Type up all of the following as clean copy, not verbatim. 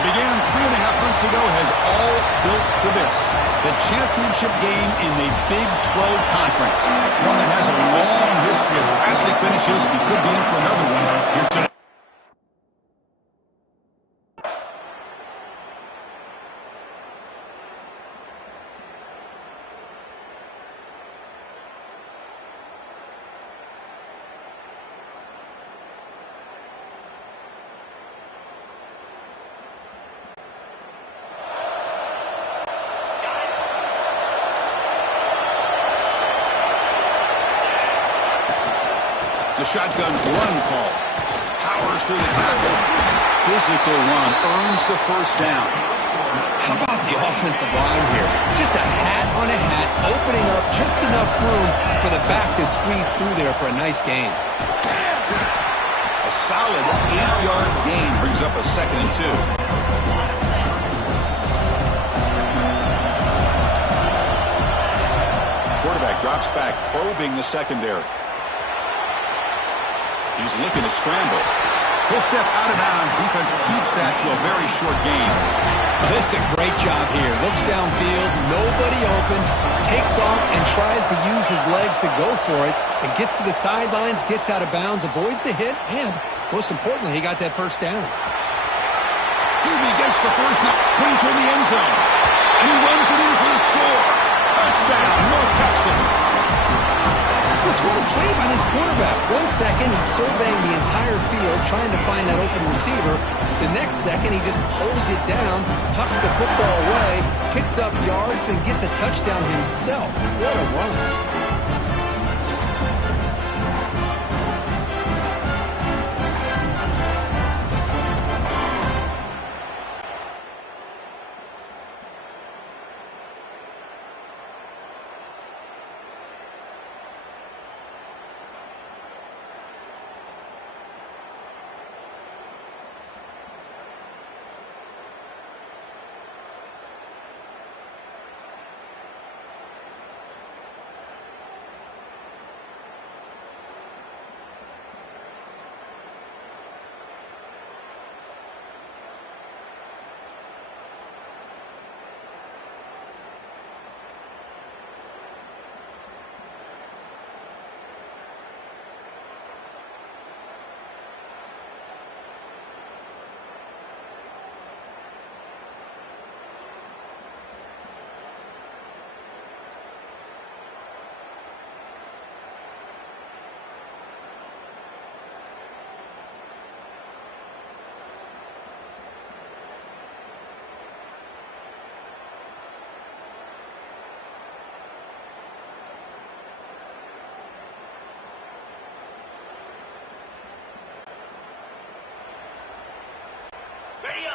What began 3.5 months ago has all built for this. The championship game in the Big 12 Conference. One that has a long history of classic finishes and could be in for another one here tonight. The shotgun run call. Powers through the tackle. Physical run earns the first down. How about the offensive line here? Just a hat on a hat, opening up just enough room for the back to squeeze through there for a nice gain. A solid 8-yard gain brings up a 2nd and 2. Quarterback drops back, probing the secondary. He's looking to scramble. He'll step out of bounds. Defense keeps that to a very short gain. This is a great job here. Looks downfield, nobody open, takes off and tries to use his legs to go for it, and gets to the sidelines, gets out of bounds, avoids the hit, and most importantly, he got that first down. Hubie gets the first point toward the end zone, and he runs it in for the score. Touchdown, North Texas. What a play by this quarterback. 1 second, he's surveying the entire field, trying to find that open receiver. The next second, he just pulls it down, tucks the football away, picks up yards, and gets a touchdown himself. What a run.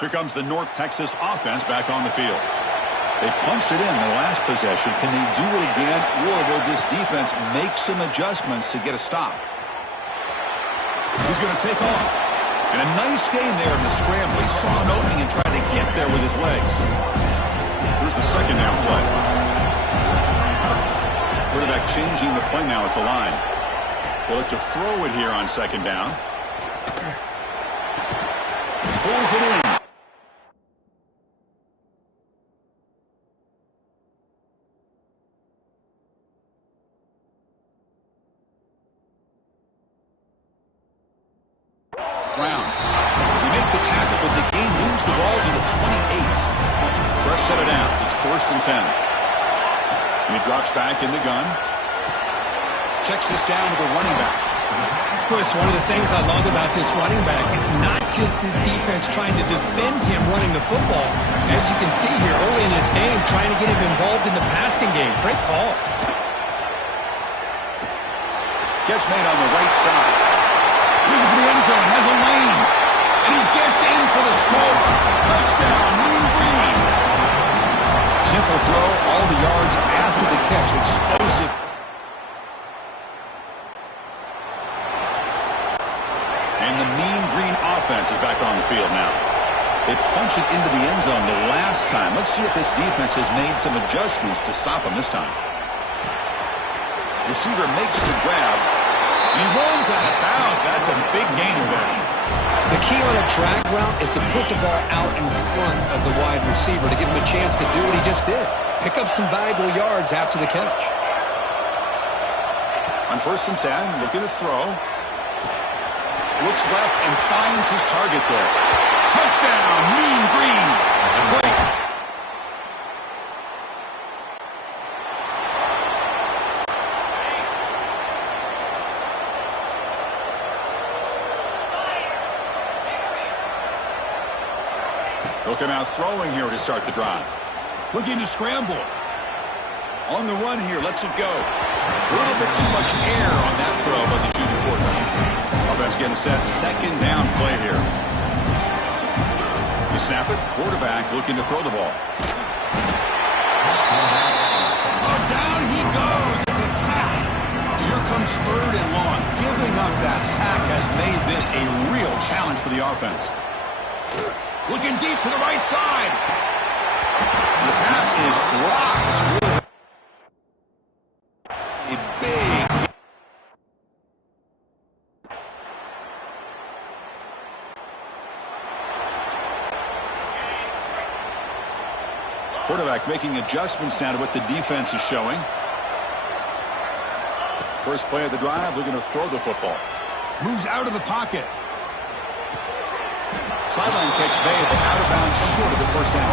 Here comes the North Texas offense back on the field. They punched it in the last possession. Can they do it again, or will this defense make some adjustments to get a stop? He's going to take off. And a nice gain there in the scramble. He saw an opening and tried to get there with his legs. Here's the second down play. Quarterback changing the play now at the line. They look to throw it here on second down. Pulls it in. Brown. They make the tackle, but the game moves the ball to the 28. Fresh set of downs. It's 1st and 10. And he drops back in the gun. Checks this down to the running back. Chris, one of the things I love about this running back, it's not just this defense trying to defend him running the football. As you can see here early in this game, trying to get him involved in the passing game. Great call. Catch made on the right side. Looking for the end zone, has a lane. And he gets in for the score. Touchdown, Mean Green. Simple throw, all the yards after the catch. Explosive. And the Mean Green offense is back on the field now. They punch it into the end zone the last time. Let's see if this defense has made some adjustments to stop them this time. Receiver makes the grab. He runs out of bounds. That's a big gainer there. The key on a drag route is to put the ball out in front of the wide receiver to give him a chance to do what he just did. Pick up some valuable yards after the catch. On 1st and 10, looking to throw. Looks left and finds his target there. Touchdown, Mean Green. A break. Looking out throwing here to start the drive. Looking to scramble. On the run here, lets it go. A little bit too much air on that throw by the junior quarterback. Offense getting set. 2nd down play here. You snap it. Quarterback looking to throw the ball. Oh, down he goes. It's a sack. So here comes 3rd and long. Giving up that sack has made this a real challenge for the offense. Looking deep to the right side. And the pass is dropped. A big. Quarterback making adjustments now to what the defense is showing. First play of the drive, looking to throw the football. Moves out of the pocket. Sideline catch made, but out of bounds short of the 1st down.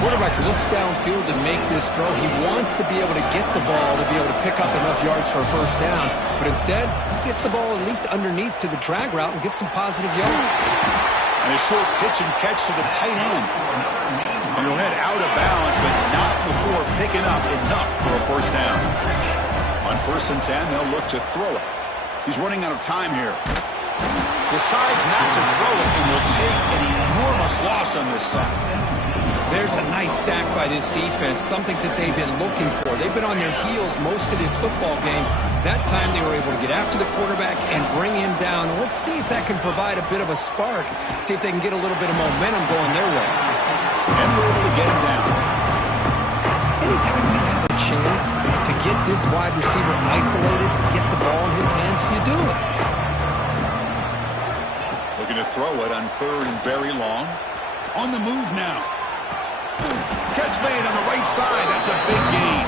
Quarterback looks downfield to make this throw. He wants to be able to get the ball to be able to pick up enough yards for a 1st down. But instead, he gets the ball at least underneath to the drag route and gets some positive yards. And a short pitch and catch to the tight end. And he'll head out of bounds, but not before picking up enough for a 1st down. On 1st and 10, they'll look to throw it. He's running out of time here. Decides not to throw it and will take an enormous loss on this side. There's a nice sack by this defense, something that they've been looking for. They've been on their heels most of this football game. That time they were able to get after the quarterback and bring him down. Let's see if that can provide a bit of a spark. See if they can get a little bit of momentum going their way. And we're able to get him down. Anytime you have a chance to get this wide receiver isolated, get the ball in his hands, you do it. Looking to throw it on 3rd and very long. On the move now. Catch made on the right side. That's a big gain.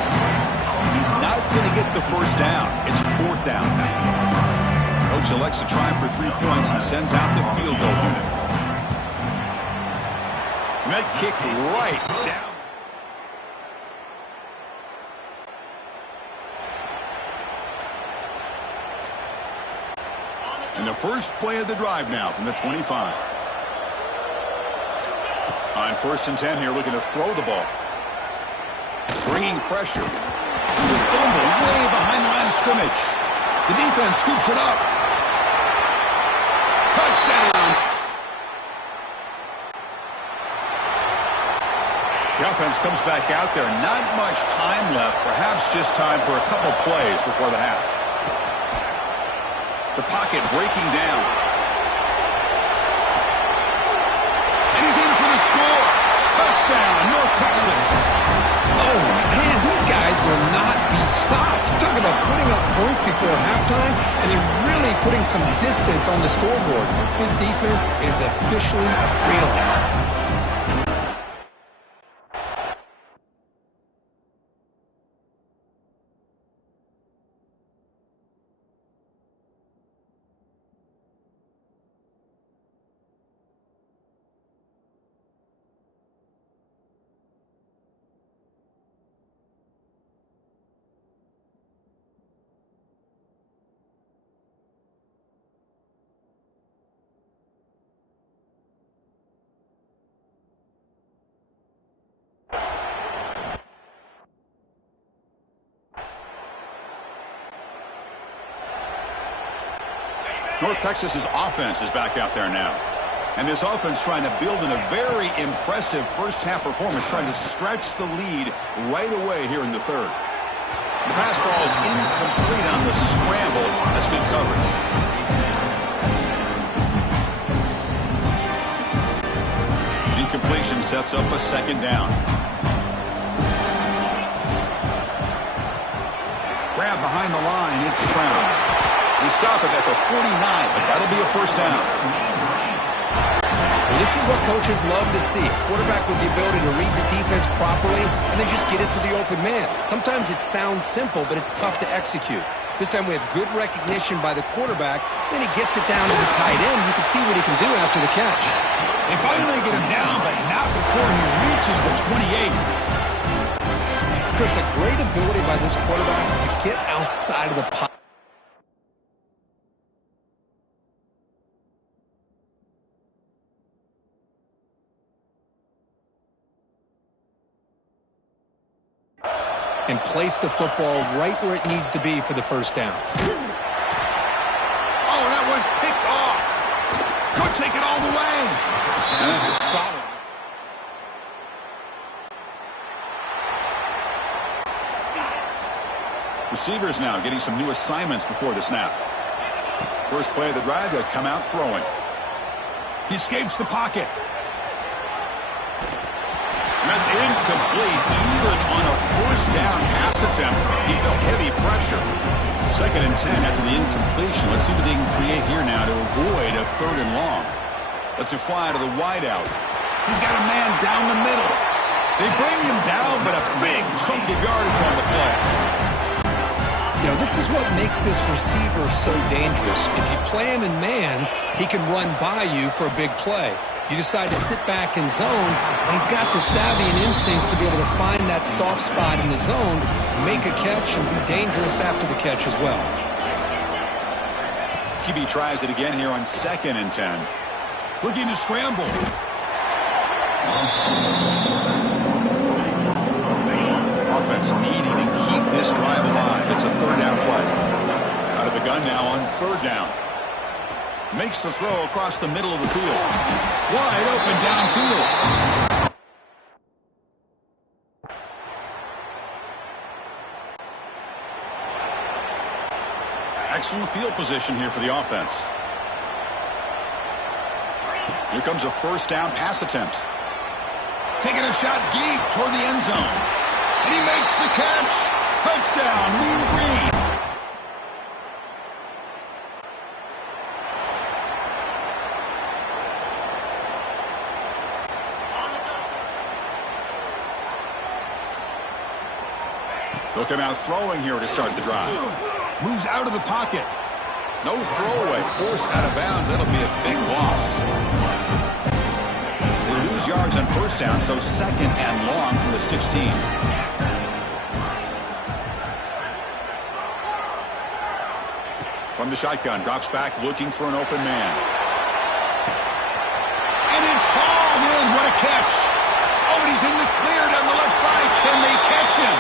He's not going to get the 1st down. It's 4th down now. Coach elects to try for 3 points and sends out the field goal unit. And that kick right down. And the first play of the drive now from the 25. On 1st and 10 here, looking to throw the ball. Bringing pressure. There's a fumble way behind the line of scrimmage. The defense scoops it up. Touchdown! The offense comes back out there. Not much time left. Perhaps just time for a couple plays before the half. The pocket breaking down. And he's in for the score. Touchdown, North Texas. Oh, man, these guys will not be stopped. Talk about putting up points before halftime and then really putting some distance on the scoreboard. This defense is officially reeling. North Texas's offense is back out there now. And this offense trying to build in a very impressive first-half performance, trying to stretch the lead right away here in the 3rd. The pass ball is incomplete on the scramble. That's good coverage. Incompletion sets up a 2nd down. Grab behind the line. It's Brown. We stop it at the 49, but that'll be a 1st down. This is what coaches love to see. A quarterback with the ability to read the defense properly and then just get it to the open man. Sometimes it sounds simple, but it's tough to execute. This time we have good recognition by the quarterback. Then he gets it down to the tight end. You can see what he can do after the catch. They finally get him down, but not before he reaches the 28. Chris, a great ability by this quarterback to get outside of the pocket. And place the football right where it needs to be for the first down. Oh, that one's picked off. Could take it all the way. And that's a solid. Receivers now getting some new assignments before the snap. First play of the drive, they'll come out throwing. He escapes the pocket. That's incomplete. Even on a first down pass attempt, he felt heavy pressure. 2nd and 10 after the incompletion. Let's see what they can create here now to avoid a 3rd and long. Let's it fly to the wideout. He's got a man down the middle. They bring him down, but a big chunk of yardage on the play. You know, this is what makes this receiver so dangerous. If you play him in man, he can run by you for a big play. You decide to sit back in zone, and he's got the savvy and instincts to be able to find that soft spot in the zone, make a catch, and be dangerous after the catch as well. QB tries it again here on 2nd and 10. Looking to scramble. Offense needing to keep this drive alive. It's a 3rd down play. Out of the gun now on 3rd down. Makes the throw across the middle of the field. Wide open downfield. Excellent field position here for the offense. Here comes a 1st down pass attempt. Taking a shot deep toward the end zone. And he makes the catch. Touchdown, Mean Green. They'll come out throwing here to start the drive. Moves out of the pocket. No throwaway. Forced out of bounds. That'll be a big loss. They lose yards on 1st down, so 2nd and long from the 16. From the shotgun, drops back looking for an open man. And it's hauled in. What a catch. Oh, and he's in the clear down the left side. Can they catch him?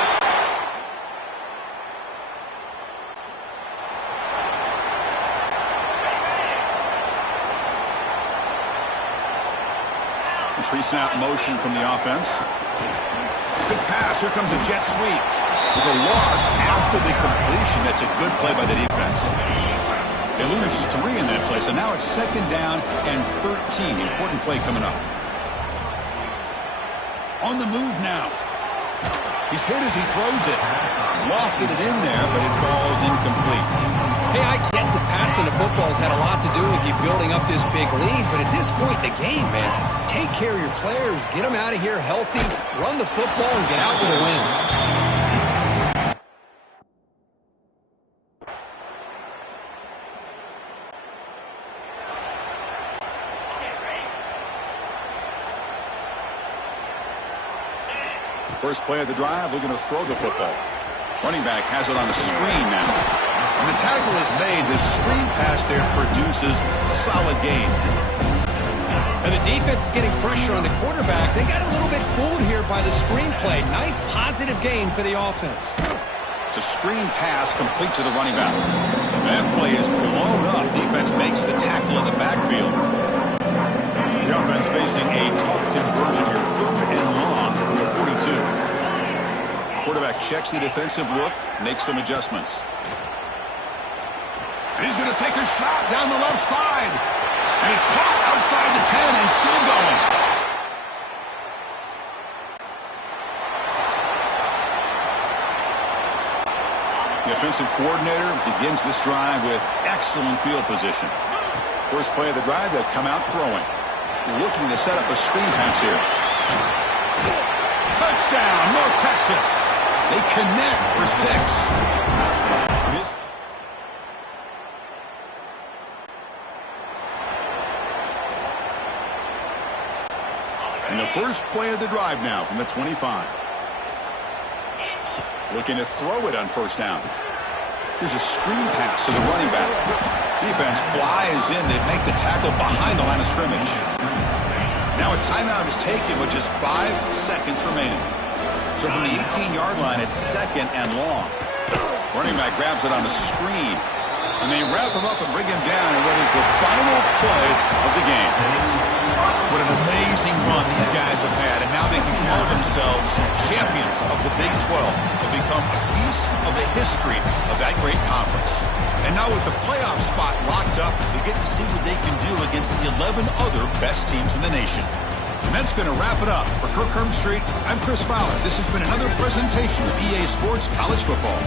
Pre-snap motion from the offense. Good pass. Here comes a jet sweep. There's a loss after the completion. That's a good play by the defense. They lose 3 in that play, so now it's 2nd down and 13. Important play coming up. On the move now. He's hit as he throws it. Lofted it in there, but it falls incomplete. Hey, I get that passing the football has had a lot to do with you building up this big lead, but at this point in the game, man, take care of your players, get them out of here healthy, run the football, and get out with a win. First play of the drive, looking to throw the football. Running back has it on the screen now. When the tackle is made, the screen pass there produces a solid gain. And the defense is getting pressure on the quarterback. They got a little bit fooled here by the screen play. Nice positive gain for the offense. It's a screen pass complete to the running back. That play is blown up. Defense makes the tackle in the backfield. The offense facing a tough conversion here. 3rd and long from the 42. Quarterback checks the defensive look, makes some adjustments. And he's going to take a shot down the left side. And it's caught outside the 10 and still going. The offensive coordinator begins this drive with excellent field position. First play of the drive, they'll come out throwing. looking to set up a screen pass here. Touchdown, North Texas. They connect for 6. And the first play of the drive now from the 25. Looking to throw it on first down. Here's a screen pass to the running back. Defense flies in. They make the tackle behind the line of scrimmage. Now a timeout is taken with just 5 seconds remaining. So from the 18-yard line, it's 2nd and long. Running back grabs it on the screen. And they wrap him up and bring him down in what is the final play of the game. What an amazing run these guys have had, and now they can call themselves champions of the Big 12 and become a piece of the history of that great conference. And now with the playoff spot locked up, they get to see what they can do against the 11 other best teams in the nation. And that's going to wrap it up. For Kirk Herbstreit, I'm Chris Fowler. This has been another presentation of EA Sports College Football.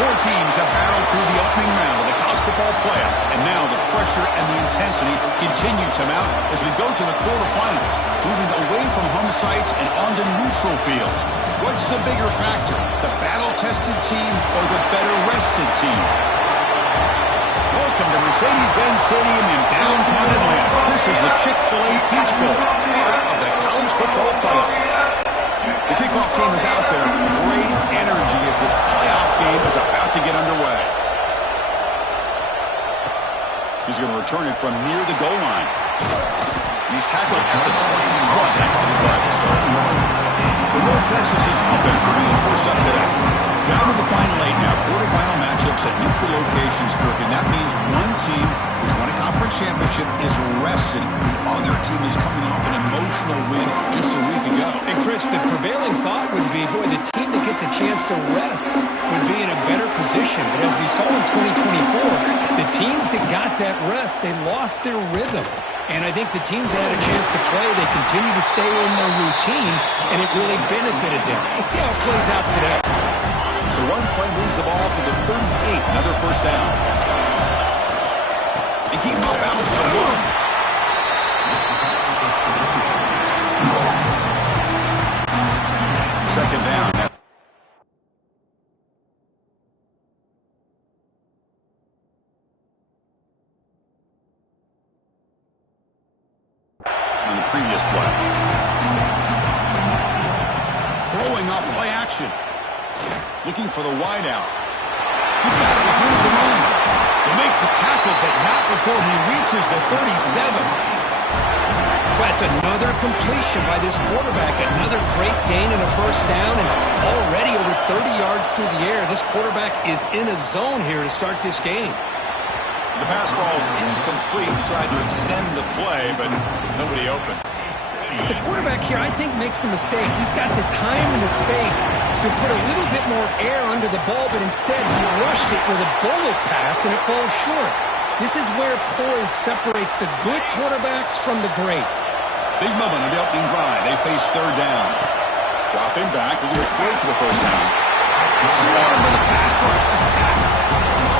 Four teams have battled through the opening round of the college football playoff, and now the pressure and the intensity continue to mount as we go to the quarterfinals, moving away from home sites and onto neutral fields. What's the bigger factor, the battle-tested team or the better-rested team? Welcome to Mercedes-Benz Stadium in downtown Atlanta. This is the Chick-fil-A Peach Bowl, part of the college football playoff. The kickoff team is out there. Great energy as this playoff game is about to get underway. He's going to return it from near the goal line. He's tackled at the 21. That's where the drive will start. So North Texas's offense will be the first up today. Down to the final eight now. Quarterfinal matchups at neutral locations, Kirk. And that means one team which won a conference championship is resting. The other team is coming off an emotional win just a week ago. And Chris, the prevailing thought would be, boy, the team that gets a chance to rest would be in a better position. But as we saw in 2024, the teams that got that rest, they lost their rhythm. And I think the teams that had a chance to play, they continue to stay in their routine, and it really benefited them. Let's see how it plays out today. So one play moves the ball to the 38, another first down. And keep him off balance for the one. Second down. On the previous play. Throwing off play action. Looking for the wideout. He's got it with room to run. They make the tackle, but not before he reaches the 37. That's another completion by this quarterback. Another great gain and a first down, and already over 30 yards through the air. This quarterback is in a zone here to start this game. The pass ball is incomplete. He tried to extend the play, but nobody open. The quarterback here, I think, makes a mistake. He's got the time and the space to put a little bit more air under the ball, but instead he rushed it with a bullet pass, and it falls short. This is where poise separates the good quarterbacks from the great. Big moment on the opening drive. They face third down. Dropping back. They'll do a throw for the first down. Swarmed with a pass rush. A sack.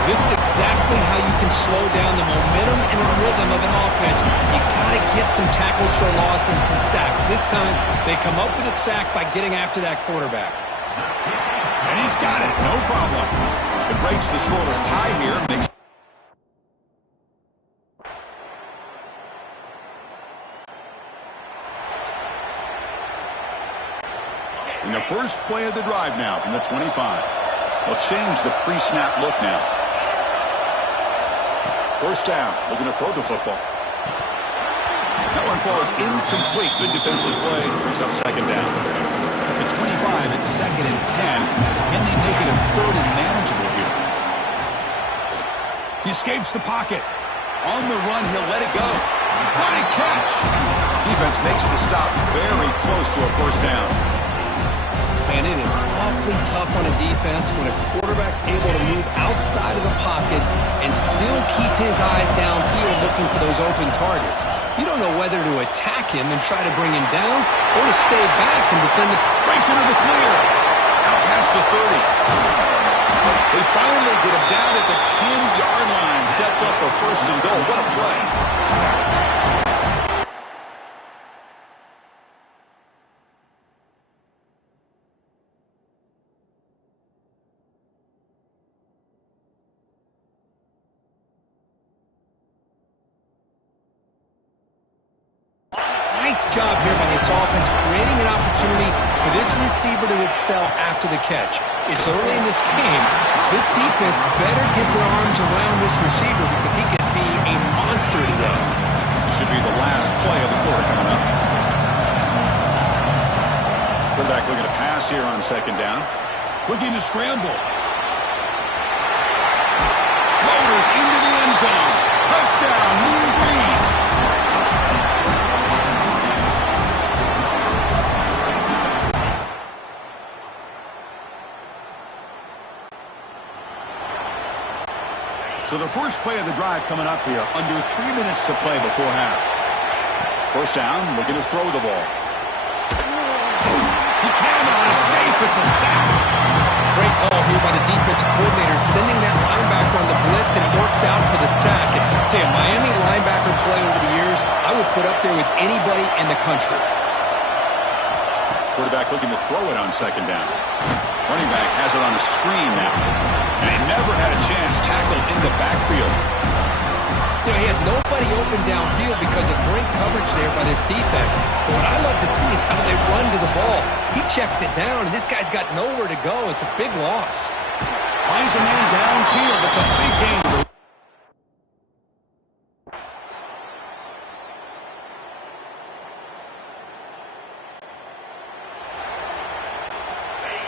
This is exactly how you can slow down the momentum and the rhythm of an offense. You got to get some tackles for loss and some sacks. This time, they come up with a sack by getting after that quarterback. And he's got it. No problem. It breaks the scoreless tie here. Makes in the first play of the drive now from the 25. They'll change the pre-snap look now. First down, looking to throw the football. That one falls incomplete. Good defensive play. Brings up second down. At the 25, it's second and 10. Can they make it a third and manageable here? He escapes the pocket. On the run, he'll let it go. What a catch! Defense makes the stop very close to a first down. And it is awfully tough on a defense when a quarterback's able to move outside of the pocket and still keep his eyes downfield looking for those open targets. You don't know whether to attack him and try to bring him down or to stay back and defend the... Breaks into the clear. Out past the 30. They finally get him down at the 10-yard line. Sets up a first and goal. What a play. Nice job here by this offense, creating an opportunity for this receiver to excel after the catch. It's early in this game, so this defense better get their arms around this receiver because he could be a monster today. This should be the last play of the quarter coming up. Quarterback looking to pass here on second down. Looking to scramble. Loaders into the end zone. Touchdown, Mean Green. So the first play of the drive coming up here, under 3 minutes to play before half. First down, looking to throw the ball. He cannot escape. It's a sack. Great call here by the defensive coordinator, sending that linebacker on the blitz, and it works out for the sack. And tell you, Miami linebacker play over the years, I would put up there with anybody in the country. Quarterback looking to throw it on second down. Running back has it on a screen now. And he never had a chance, tackled in the backfield. You know, he had nobody open downfield because of great coverage there by this defense. But what I love to see is how they run to the ball. He checks it down, and this guy's got nowhere to go. It's a big loss. Finds a man downfield. It's a big gain.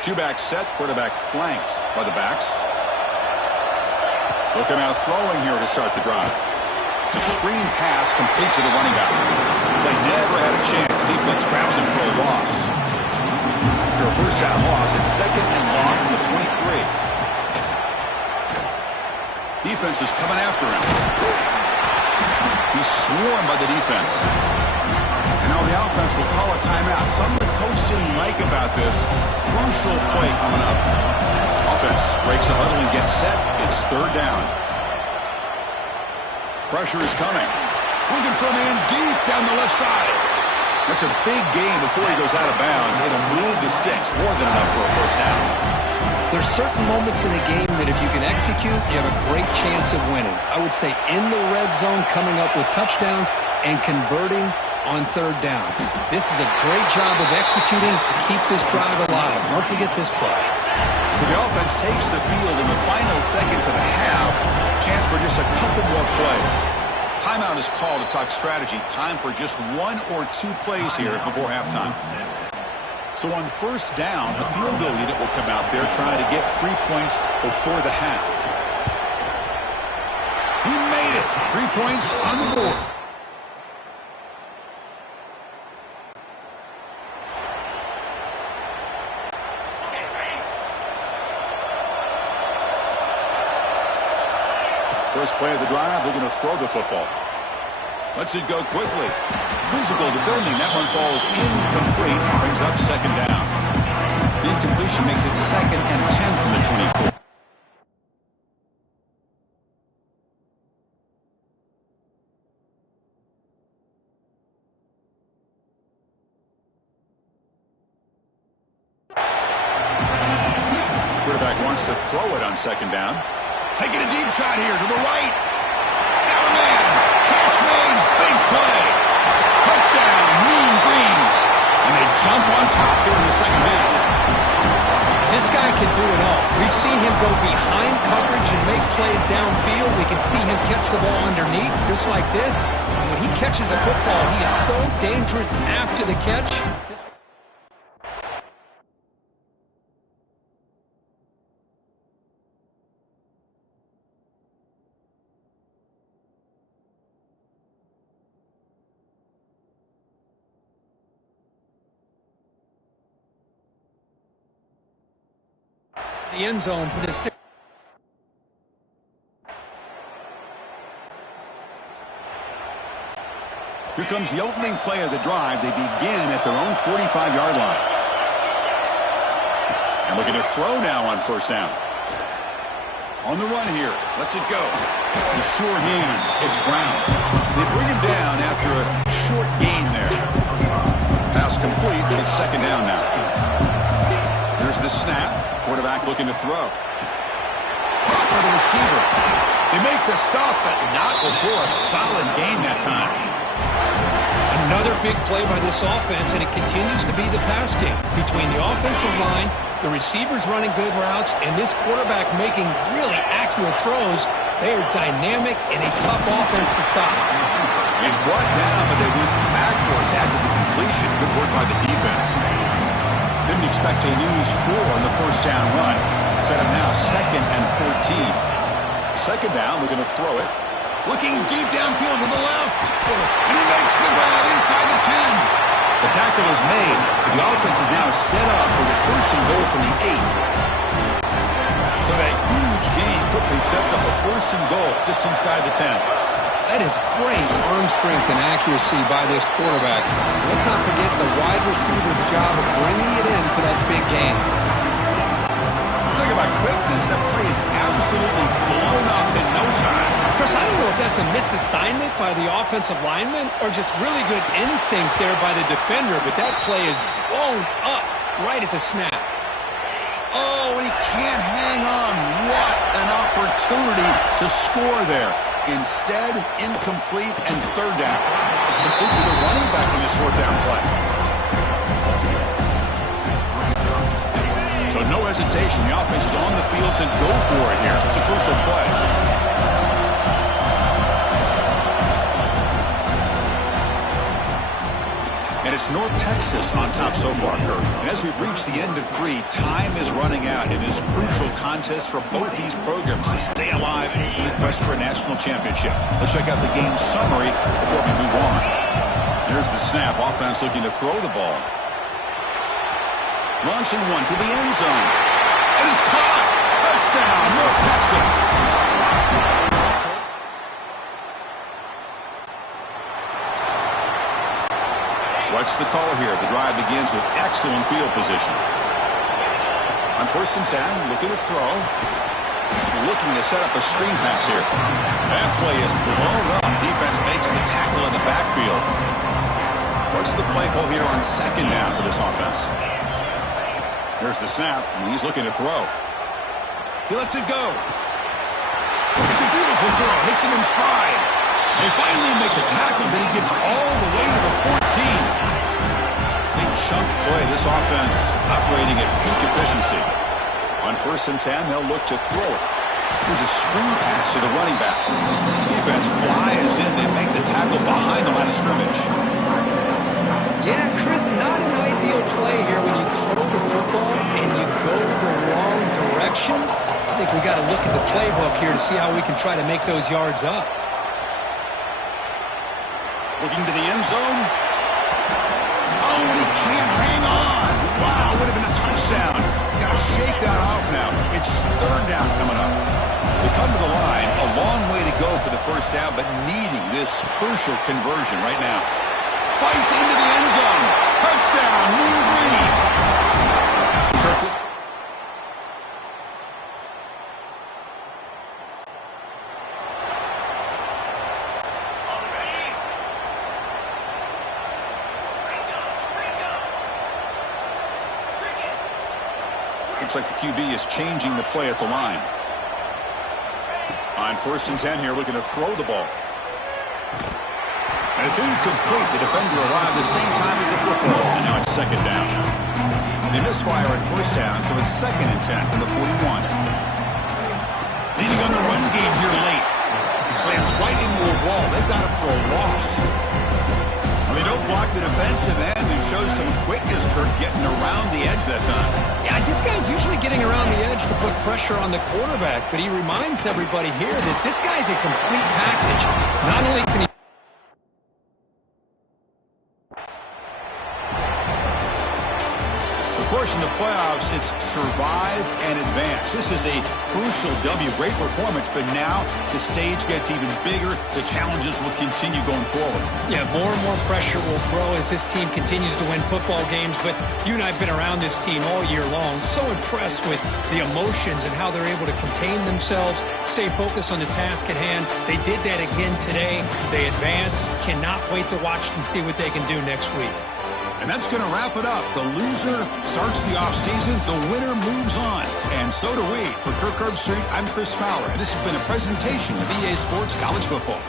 Two-back set, quarterback flanked by the backs. Looking out throwing here to start the drive. It's a screen pass complete to the running back. They never had a chance. Defense grabs him for a loss. After a first down loss, it's second and long from the 23. Defense is coming after him. He's swarmed by the defense. And now the offense will call a timeout. Something the coach didn't like about this. Crucial play coming up. Offense breaks the huddle and gets set. It's third down. Pressure is coming. Looking for a man deep down the left side. That's a big gain before he goes out of bounds. It'll move the sticks more than enough for a first down. There's certain moments in the game that if you can execute, you have a great chance of winning. I would say in the red zone, coming up with touchdowns and converting on third downs. This is a great job of executing to keep this drive alive. Don't forget this play. So the offense takes the field in the final seconds of the half. Chance for just a couple more plays. Timeout is called to talk strategy. Time for just one or two plays here before halftime. So on first down, a field goal unit will come out there trying to get 3 points before the half. He made it. 3 points on the board. First play of the drive, they're going to throw the football. Lets it go quickly. Physical defending. That one falls incomplete. Brings up second down. The incompletion makes it second and 10 from the 24. Quarterback wants to throw it on second down. Taking a deep shot here to the right. Got a man. Catch made. Big play. Touchdown. Mean Green. And they jump on top here in the second half. This guy can do it all. We've seen him go behind coverage and make plays downfield. We can see him catch the ball underneath just like this. And when he catches a football, he is so dangerous after the catch. The end zone for this. Here comes the opening play of the drive. They begin at their own 45-yard line. And looking to throw now on first down. On the run here. Lets it go. The sure hands. It's Brown. They bring him down after a short gain there. Pass complete, but it's second down now. There's the snap. Quarterback looking to throw. Caught by the receiver. They make the stop, but not before a solid gain that time. Another big play by this offense, and it continues to be the pass game. Between the offensive line, the receivers running good routes, and this quarterback making really accurate throws, they are dynamic and a tough offense to stop. He's brought down, but they went backwards after the completion. Good work by the defense. Didn't expect to lose 4 on the first down run. Set up now second and 14. Second down, we're going to throw it. Looking deep downfield to the left. And he makes the grab inside the 10. The tackle is made. The offense is now set up for the first and goal from the 8. So that huge gain quickly sets up a first and goal just inside the 10. That is great arm strength and accuracy by this quarterback. Let's not forget the wide receiver's job of bringing it in for that big gain. Took a by quickness. That play is absolutely blown up in no time. Chris, I don't know if that's a misassignment by the offensive lineman or just really good instincts there by the defender, but that play is blown up right at the snap. Oh, and he can't hang on. What an opportunity to score there. Instead, incomplete and third down. Complete to the running back in this fourth down play. So no hesitation. The offense is on the field to go for it here. It's a crucial play. And it's North Texas on top so far, Kirk. And as we reach the end of 3, time is running out in this crucial contest for both these programs to stay alive in the quest for a national championship. Let's check out the game summary before we move on. Here's the snap. Offense looking to throw the ball. Launching one to the end zone. And it's caught. Touchdown, North Texas. What's the call here? The drive begins with excellent field position. On 1st and 10, looking to throw. Looking to set up a screen pass here. That play is blown up. Defense makes the tackle in the backfield. What's the play call here on 2nd down for this offense? Here's the snap, and he's looking to throw. He lets it go. It's a beautiful throw. Hits him in stride. They finally make the tackle, but he gets all the way to the 14. Big chunk play. This offense operating at peak efficiency. On 1st and 10, they'll look to throw it. There's a screen pass to the running back. Defense flies in. They make the tackle behind the line of scrimmage. Yeah, Chris, not an ideal play here when you throw the football and you go the wrong direction. I think we got to look at the playbook here to see how we can try to make those yards up. Looking to the end zone. Oh, and he can't hang on. Wow, would have been a touchdown. Got to shake that off now. It's 3rd down coming up. We come to the line. A long way to go for the 1st down, but needing this crucial conversion right now. Fights into the end zone. Touchdown, Mean Green. Kirk, looks like the QB is changing the play at the line. On 1st and 10 here, looking to throw the ball. And it's incomplete. The defender arrived the same time as the football. And now it's 2nd down. They misfire at 1st down, so it's 2nd and 10 from the 41. Leading on the run game here late. He slams right into a wall. They've got him for a loss. Well, they don't block the defensive end, who shows some quickness, Kirk, getting around the edge that time. Yeah, this guy's usually getting around the edge to put pressure on the quarterback, but he reminds everybody here that this guy's a complete package. Not only can he Of course, in the playoffs, it's survive and advance. This is a crucial W. Great performance, but now the stage gets even bigger. The challenges will continue going forward. Yeah, more and more pressure will grow as this team continues to win football games, but you and I have been around this team all year long. So impressed with the emotions and how they're able to contain themselves, stay focused on the task at hand. They did that again today. They advance. Cannot wait to watch and see what they can do next week. And that's going to wrap it up. The loser starts the offseason. The winner moves on. And so do we. For Kirk Herbstreit, I'm Chris Fowler. And this has been a presentation of EA Sports College Football.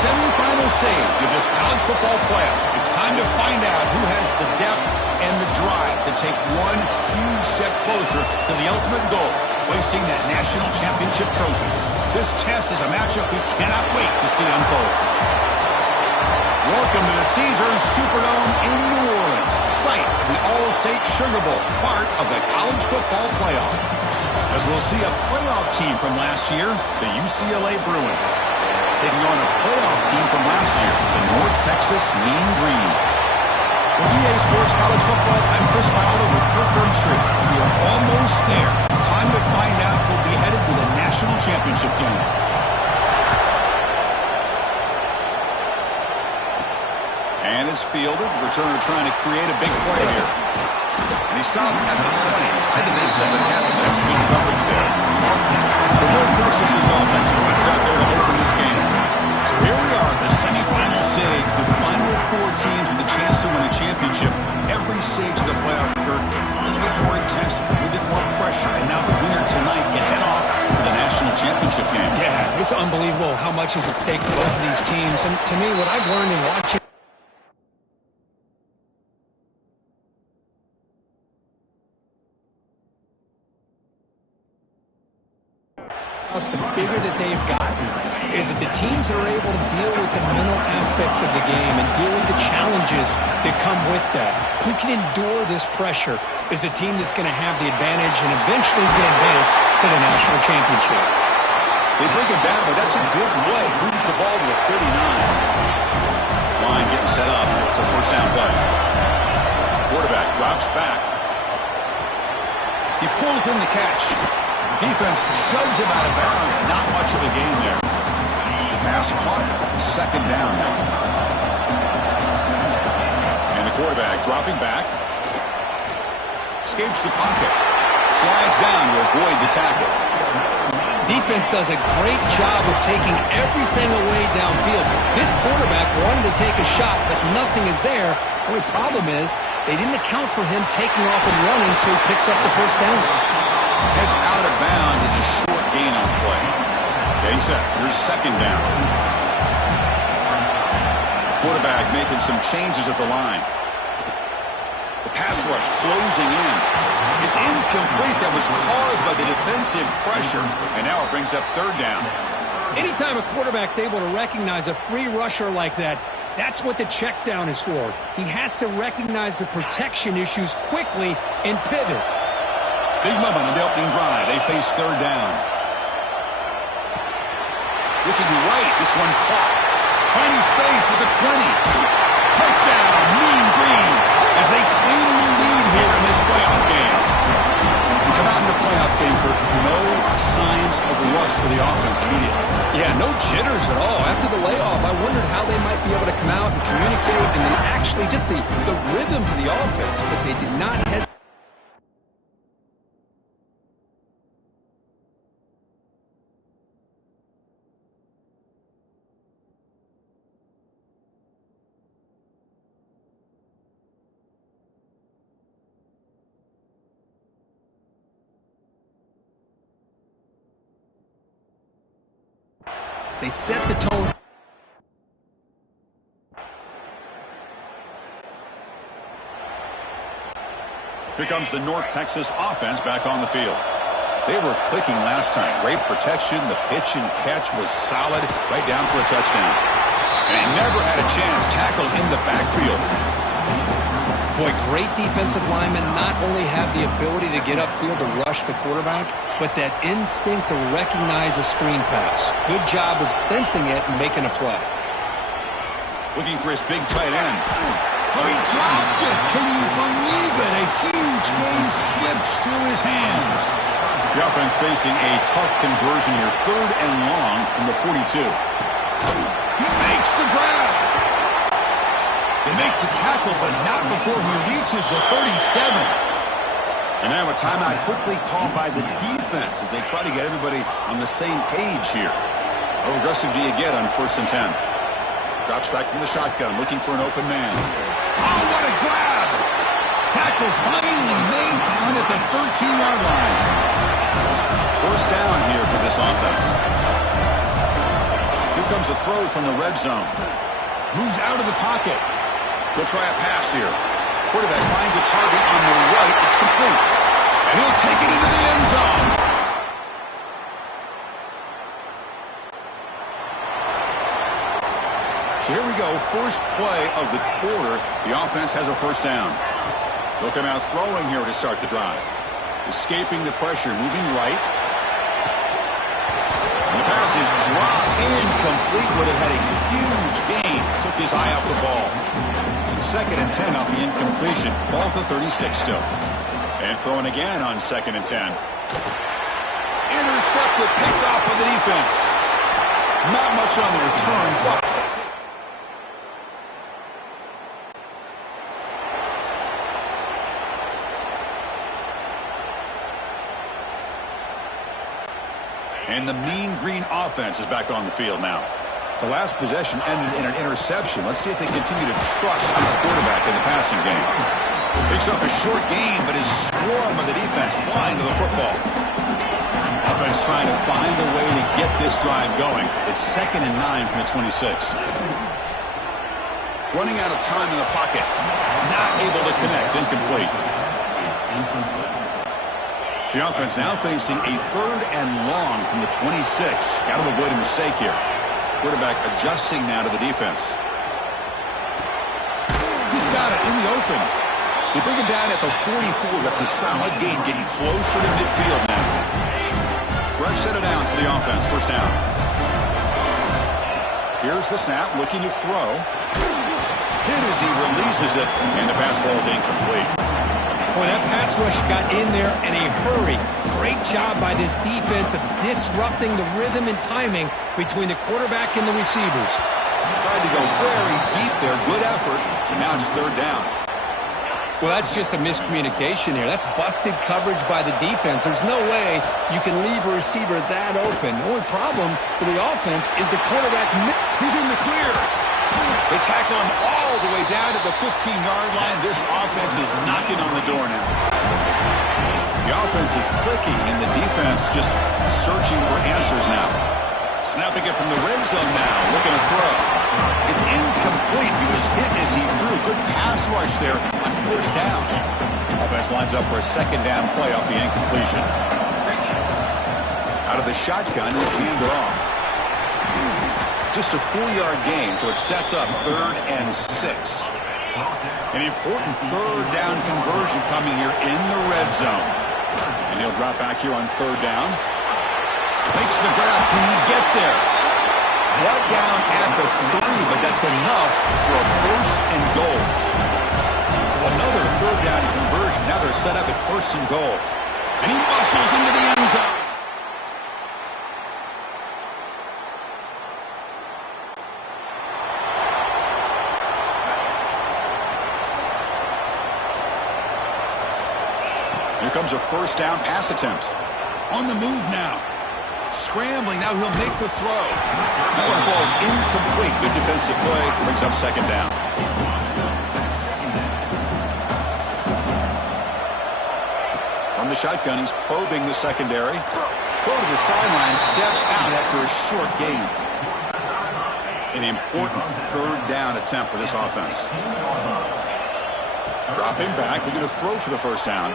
semifinal stage of this college football playoff. It's time to find out who has the depth and the drive to take one huge step closer to the ultimate goal, hoisting that national championship trophy. This test is a matchup we cannot wait to see unfold. Welcome to the Caesars Superdome in New Orleans, site of the All-State Sugar Bowl, part of the college football playoff. As we'll see a playoff team from last year, the UCLA Bruins, taking on a playoff team from last year, the North Texas Mean Green. For EA Sports College Football, I'm Chris Fowler with Kirk Herbstreit. We are almost there. Time to find out who'll be headed to the national championship game. And it's fielded. Returner trying to create a big play here. And he stopped at the 20. Tried to make something happen. That's good coverage there. So North Texas's offense drives out there to open this game. So here we are at the semifinal stage. The final four teams with a chance to win a championship. Every stage of the playoff, Kirk, a little bit more intense, a little bit more pressure. And now the winner tonight can head off to the national championship game. Yeah, it's unbelievable how much is at stake for both of these teams. And to me, what I've learned in watching the bigger that they've gotten is that the teams that are able to deal with the mental aspects of the game and deal with the challenges that come with that, who can endure this pressure, is the team that's going to have the advantage and eventually is going to advance to the national championship. They break it down, but that's a good play. Moves the ball to the 39. This line getting set up. It's a first down play. Quarterback drops back. He pulls in the catch. Defense shoves him out of bounds. Not much of a gain there. Pass caught. Second down now. And the quarterback dropping back. Escapes the pocket. Slides down to avoid the tackle. Defense does a great job of taking everything away downfield. This quarterback wanted to take a shot, but nothing is there. The only problem is they didn't account for him taking off and running, so he picks up the first down. Heads out of bounds is a short gain on play. Getting set. Here's second down. Quarterback making some changes at the line. The pass rush closing in. It's incomplete. That was caused by the defensive pressure. And now it brings up third down. Anytime a quarterback's able to recognize a free rusher like that, that's what the check down is for. He has to recognize the protection issues quickly and pivot. Big moment on the opening drive. They face third down. Looking right. This one caught. Finding space at the 20. Touchdown, Mean Green, as they claim the lead here in this playoff game. We come out in the playoff game, Kirk. No signs of rust for the offense immediately. Yeah, no jitters at all. After the layoff, I wondered how they might be able to come out and communicate and then actually just the rhythm to the offense, but they did not hesitate. They set the tone. Here comes the North Texas offense back on the field. They were clicking last time. Great protection. The pitch and catch was solid. Right down for a touchdown. And never had a chance tackled in the backfield. Boy, great defensive linemen not only have the ability to get upfield to rush the quarterback, but that instinct to recognize a screen pass. Good job of sensing it and making a play. Looking for his big tight end. Oh, he dropped it. Can you believe it? A huge gain slips through his hands. The offense facing a tough conversion here. Third and long from the 42. He makes the grab. They make the tackle, but not before he reaches the 37. And now a timeout quickly called by the defense as they try to get everybody on the same page here. How aggressive do you get on 1st and 10? Drops back from the shotgun, looking for an open man. Oh, what a grab! Tackle finally made down at the 13-yard line. First down here for this offense. Here comes a throw from the red zone. Moves out of the pocket. He'll try a pass here. Quarterback finds a target on the right. It's complete. And he'll take it into the end zone. So here we go. First play of the quarter. The offense has a first down. They'll come out throwing here to start the drive. Escaping the pressure, moving right. And the pass is dropped. Incomplete. Would have had a huge gain. Took his eye off the ball. 2nd and 10 off the incompletion. Ball to 36 still. And throwing again on 2nd and 10. Intercepted, picked off by the defense. Not much on the return, but... And the Mean Green offense is back on the field now. The last possession ended in an interception. Let's see if they continue to trust this quarterback in the passing game. Picks up a short gain, but is swarmed by the defense flying to the football. Offense trying to find a way to get this drive going. It's 2nd and 9 from the 26. Running out of time in the pocket. Not able to connect. Incomplete. The offense now facing a 3rd and long from the 26. Got to avoid a mistake here. Quarterback adjusting now to the defense. He's got it in the open. They bring him down at the 44. That's a solid gain, getting closer to midfield now. Fresh set of downs for the offense. First down. Here's the snap, looking to throw. Hit as he releases it, and the pass ball is incomplete. Boy, that pass rush got in there in a hurry. Great job by this defense of disrupting the rhythm and timing between the quarterback and the receivers. Tried to go very deep there. Good effort. And now it's 3rd down. Well, that's just a miscommunication here. That's busted coverage by the defense. There's no way you can leave a receiver that open. The only problem for the offense is the quarterback. He's in the clear. They tackle him all the way down to the 15-yard line. This offense is knocking on the door now. The offense is clicking, and the defense just searching for answers now. Snapping it from the red zone now, looking to throw. It's incomplete. He was hit as he threw. Good pass rush there on 1st down. Offense lines up for a 2nd down play off the incompletion. Out of the shotgun, he'll hand it off. Just a 4-yard gain, so it sets up 3rd and 6. An important 3rd down conversion coming here in the red zone. And he'll drop back here on 3rd down. Makes the grab. Can he get there? Right down at the 3, but that's enough for a 1st and goal. So another 3rd down conversion. Now they're set up at 1st and goal. And he muscles into the end zone. Here comes a 1st down pass attempt. On the move now. Scrambling. Now he'll make the throw. That one falls incomplete. Good defensive play. Brings up 2nd down. From the shotgun, he's probing the secondary. Go to the sideline. Steps out after a short gain. An important 3rd down attempt for this offense. Dropping back. Looking to throw for the 1st down.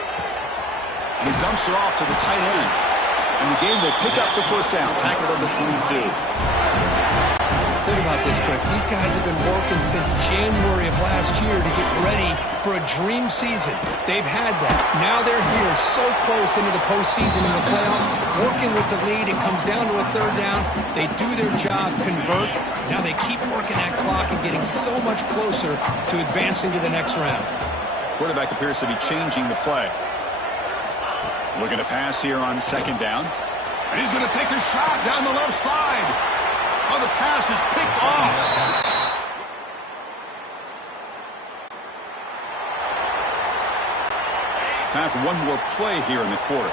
And he dumps it off to the tight end. And the game will pick up the 1st down. Tackled at the 22. Think about this, Chris. These guys have been working since January of last year to get ready for a dream season. They've had that. Now they're here so close into the postseason and the playoff, working with the lead. It comes down to a 3rd down. They do their job, convert. Now they keep working that clock and getting so much closer to advancing to the next round. Quarterback appears to be changing the play. Looking to pass here on 2nd down. And he's going to take a shot down the left side. Oh, the pass is picked off. Time for one more play here in the quarter.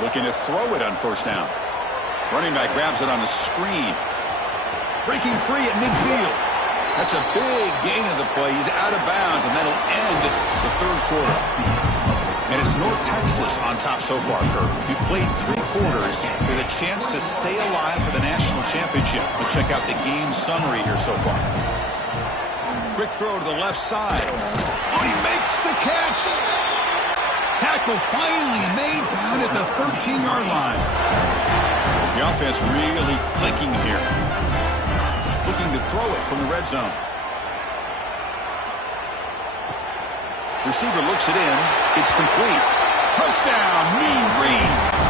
Looking to throw it on 1st down. Running back grabs it on the screen. Breaking free at midfield. That's a big gain of the play. He's out of bounds, and that'll end the 3rd quarter. And it's North Texas on top so far, Kirk. You played 3 quarters with a chance to stay alive for the national championship. Let's check out the game summary here so far. Quick throw to the left side. Oh, he makes the catch. Tackle finally made down at the 13-yard line. The offense really clicking here. Looking to throw it from the red zone. Receiver looks it in. It's complete. Touchdown, Mean Green.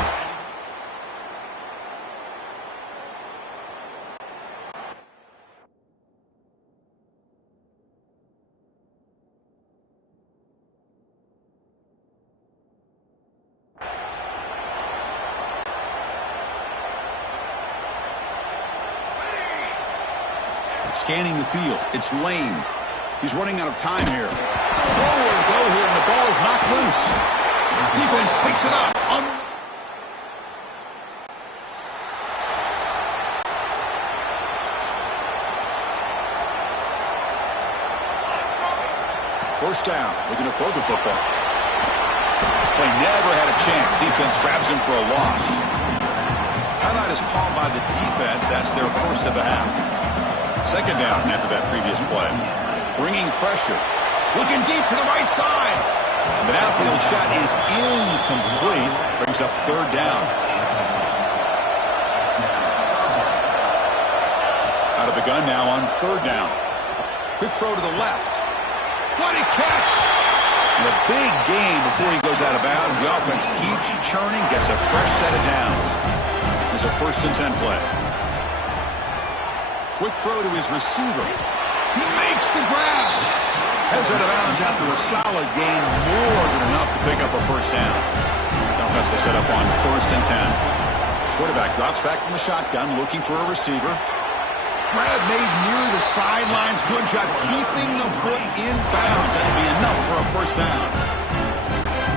Scanning the field. It's Lane. He's running out of time here. Nowhere to go here, and the ball is knocked loose. Defense picks it up. First down. Looking to throw the football. Play never had a chance. Defense grabs him for a loss. Timeout is called by the defense. That's their first of the half. Second down after that previous play. Bringing pressure. Looking deep to the right side. The downfield shot is incomplete. Brings up third down. Out of the gun now on third down. Quick throw to the left. What a catch! And a big gain before he goes out of bounds. The offense keeps churning, gets a fresh set of downs. There's a 1st and 10 play. Quick throw to his receiver. He makes the grab. Heads out of bounds after a solid gain, more than enough to pick up a first down. The offense will set up on 1st and 10. Quarterback drops back from the shotgun, looking for a receiver. Grab made near the sidelines. Good job keeping the foot in bounds. That'll be enough for a first down.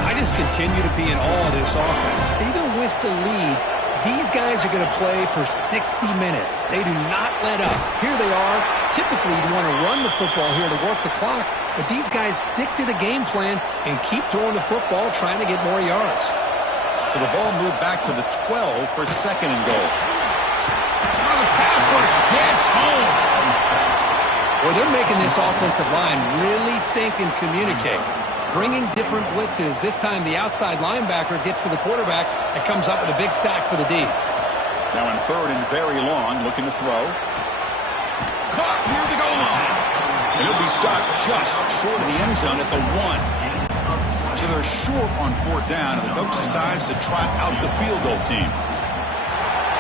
I just continue to be in awe of this offense. Even with the lead, these guys are going to play for 60 minutes. They do not let up. Here they are. Typically, you want to run the football here to work the clock, but these guys stick to the game plan and keep throwing the football, trying to get more yards. So the ball moved back to the 12 for 2nd and goal. The pass rush gets home. Well, they're making this offensive line really think and communicate. Bringing different blitzes. This time the outside linebacker gets to the quarterback and comes up with a big sack for the D. Now in 3rd and very long, looking to throw. Caught near the goal line. And he'll be stopped just short of the end zone at the 1. So they're short on 4th down, and the coach decides to trot out the field goal team.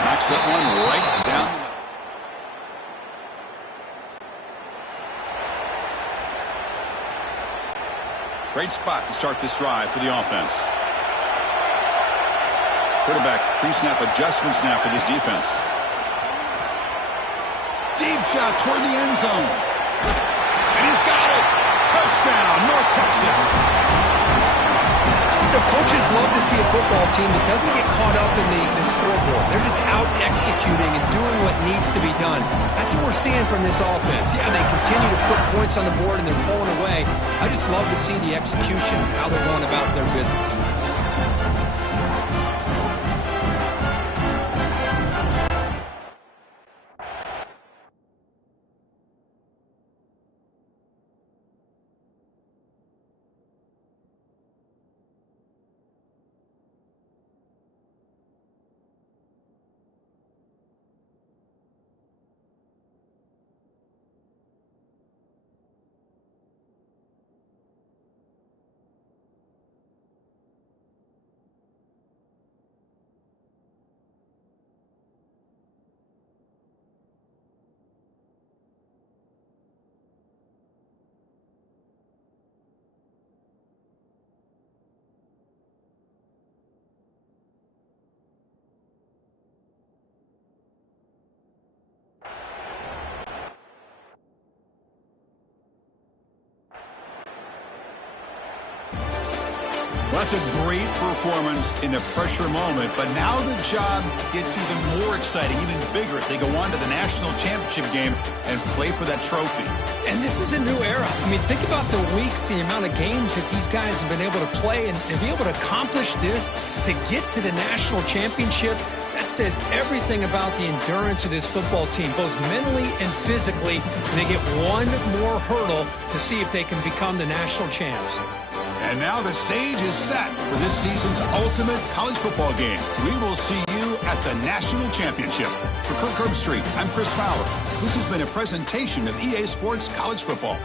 Knocks that one right down. Great spot to start this drive for the offense. Quarterback pre-snap adjustments now for this defense. Deep shot toward the end zone. And he's got it. Touchdown, North Texas. The coaches love to see a football team that doesn't get caught up in the scoreboard. They're just out executing and doing what needs to be done. That's what we're seeing from this offense. Yeah, they continue to put points on the board and they're pulling away. I just love to see the execution and how they're going about their business. Well, that's a great performance in the pressure moment, but now the job gets even more exciting, even bigger as they go on to the national championship game and play for that trophy. And this is a new era. I mean, think about the weeks, the amount of games that these guys have been able to play, and to be able to accomplish this, to get to the national championship, that says everything about the endurance of this football team, both mentally and physically. And they get one more hurdle to see if they can become the national champs. And now the stage is set for this season's ultimate college football game. We will see you at the national championship. For Kirk Herbstreit, I'm Chris Fowler. This has been a presentation of EA Sports College Football.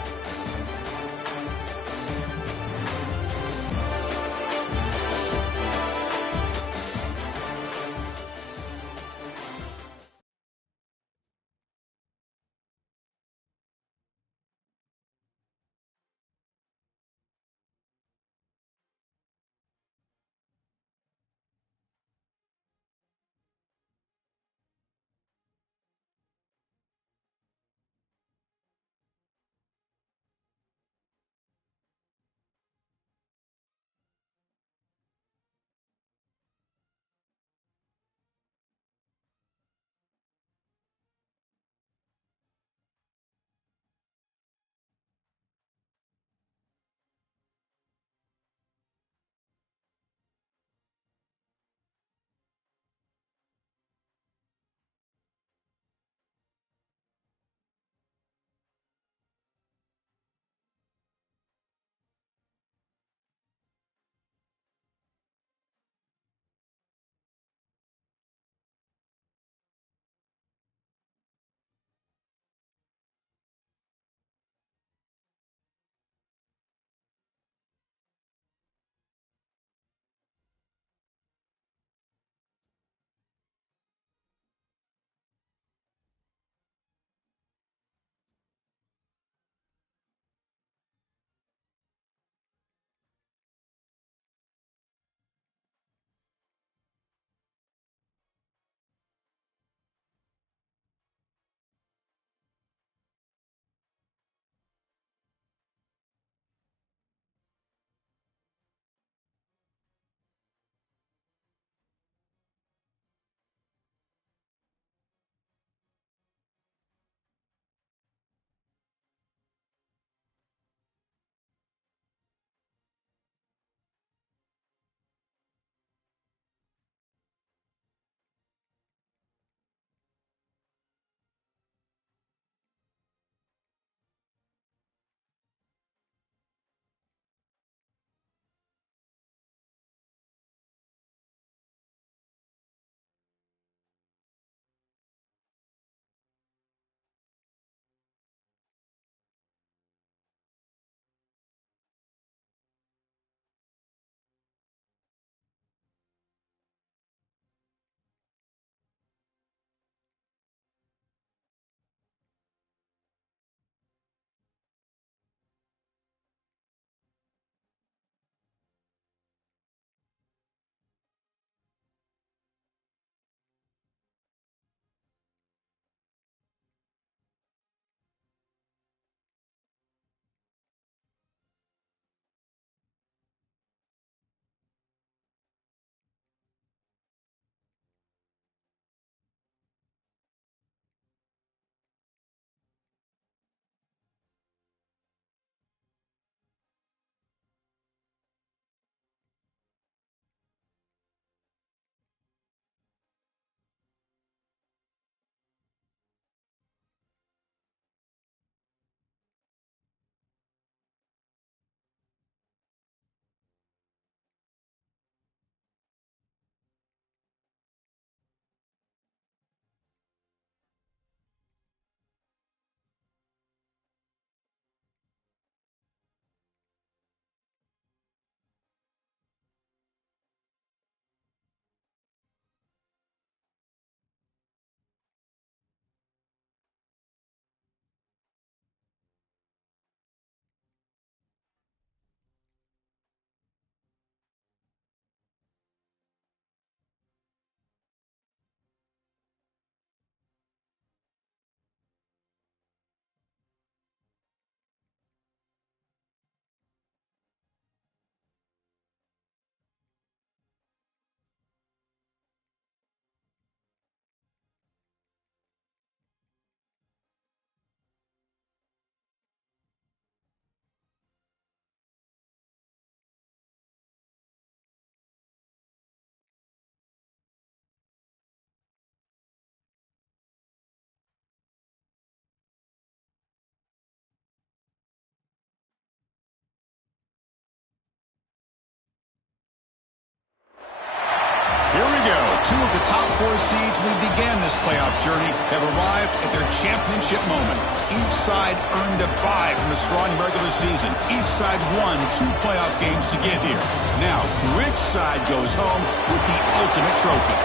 two of the top four seeds we began this playoff journey have arrived at their championship moment. Each side earned a bye from a strong regular season. Each side won 2 playoff games to get here. Now, which side goes home with the ultimate trophy?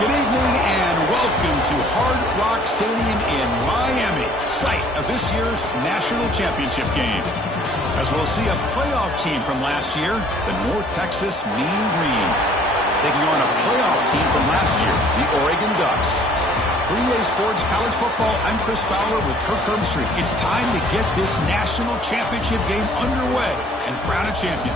Good evening and welcome to Hard Rock Stadium in Miami, site of this year's national championship game. As we'll see a playoff team from last year, the North Texas Mean Green, taking on a playoff team from last year, the Oregon Ducks. For EA Sports College Football, I'm Chris Fowler with Kirk Herbstreit. It's time to get this national championship game underway and crown a champion.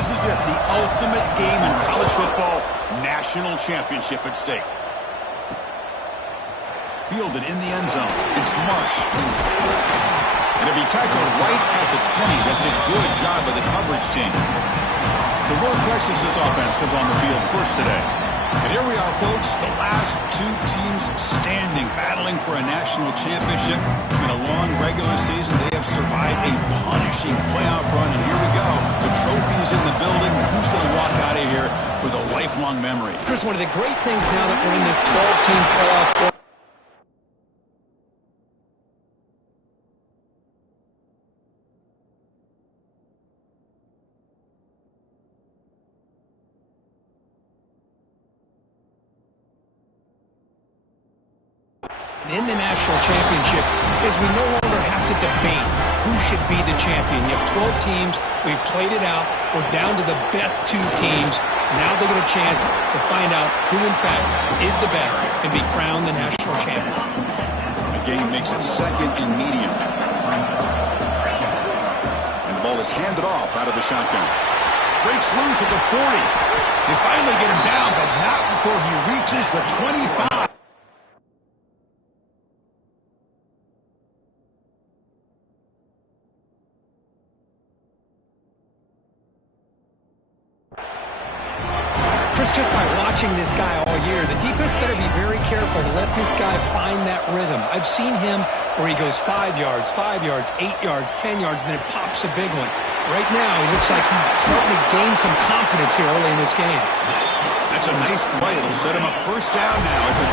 This is it, the ultimate game in college football, national championship at stake. Fielded in the end zone. It's Marsh. And it'll be tackled right at the 20. That's a good job by the coverage team. So North Texas's offense comes on the field first today. And here we are, folks, the last 2 teams standing, battling for a national championship. It's been a long regular season. They have survived a punishing playoff run, and here we go. The trophy is in the building. Who's going to walk out of here with a lifelong memory? Chris, one of the great things now that we're in this 12-team playoff format, in the national championship is we no longer have to debate who should be the champion. You have 12 teams. We've played it out. We're down to the best 2 teams. Now they get a chance to find out who, in fact, is the best and be crowned the national champion. The game makes it second and medium. And the ball is handed off out of the shotgun. Breaks loose at the 40. They finally get him down, but not before he reaches the 25. Just by watching this guy all year, the defense better be very careful to let this guy find that rhythm. I've seen him where he goes 5 yards, 8 yards, 10 yards, and then it pops a big one. Right now, it looks like he's starting to gain some confidence here early in this game. That's a nice play. It'll set him up first down now at the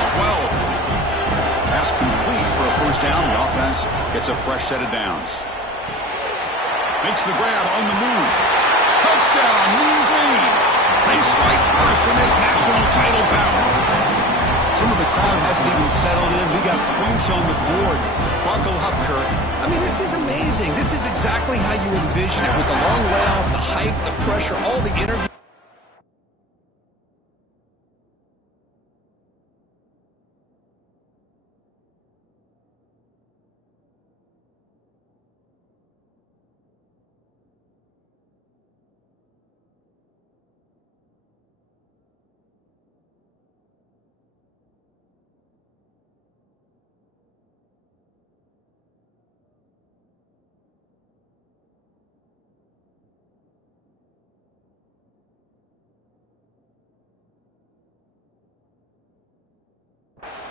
12. Pass complete for a first down. The offense gets a fresh set of downs. Makes the grab on the move. Touchdown, Mean Green. They strike first in this national title bout. Some of the crowd hasn't even settled in. We got points on the board. Buckle up, Kirk. I mean, this is amazing. This is exactly how you envision it, with the long layoff, the hype, the pressure, all the interviews.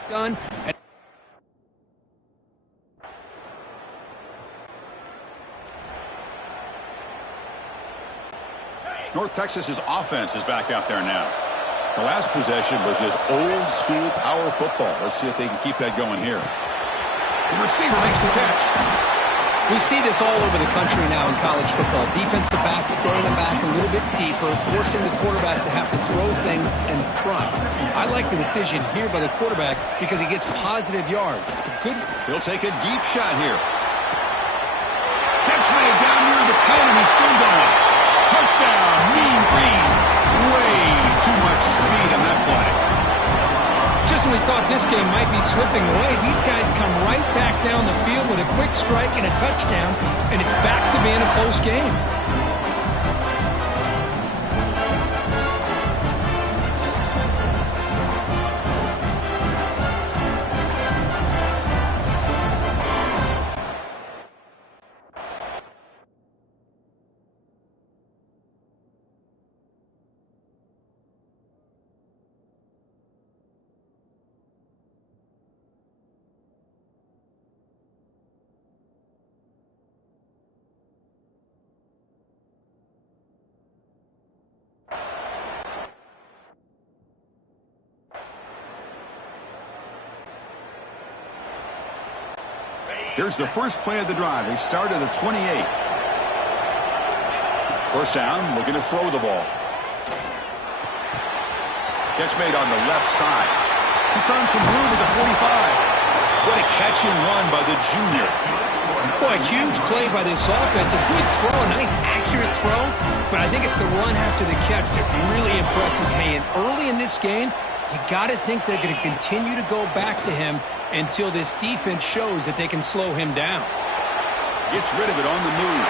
Done. North Texas's offense is back out there now. The last possession was just old school power football. Let's see if they can keep that going here. The receiver makes the catch. We see this all over the country now in college football. Defensive backs staying back a little bit deeper, forcing the quarterback to have to throw things in front. I like the decision here by the quarterback because he gets positive yards. It's a good... He'll take a deep shot here. Catch made down near the 10, and he's still going. Touchdown, Mean Green. Way too much speed on that play. Just when we thought this game might be slipping away, these guys come right back down the field with a quick strike and a touchdown, and it's back to being a close game. Here's the first play of the drive. They start at the 28. First down, looking to throw the ball. Catch made on the left side. He's found some room at the 45. What a catch and run by the junior. Boy, a huge play by this offense. A good throw, a nice accurate throw. But I think it's the run after the catch that really impresses me. And early in this game, you got to think they're going to continue to go back to him until this defense shows that they can slow him down. Gets rid of it on the move.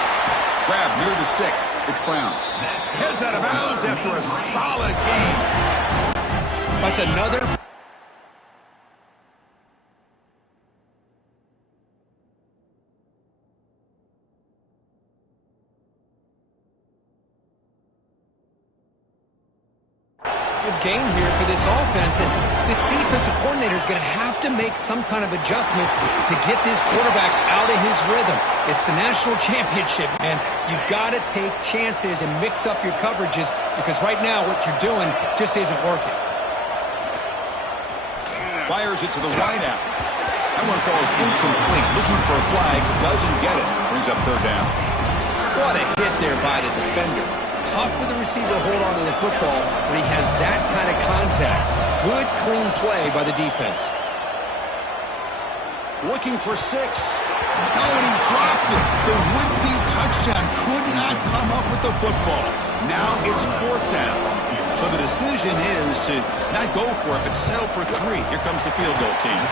Grab near the sticks. It's Brown. Heads out of bounds after a solid game. That's another. Game here for this offense, and this defensive coordinator is going to have to make some kind of adjustments to get this quarterback out of his rhythm. It's the national championship, and you've got to take chances and mix up your coverages, because right now what you're doing just isn't working. Fires it to the wideout. That one falls incomplete. Looking for a flag, doesn't get it. Brings up third down. What a hit there by the defender. Tough for the receiver to hold on to the football when he has that kind of contact. Good, clean play by the defense. Looking for 6. Oh, and he dropped it. The would-be touchdown could not come up with the football. Now it's fourth down. So the decision is to not go for it, but settle for 3. Here comes the field goal team.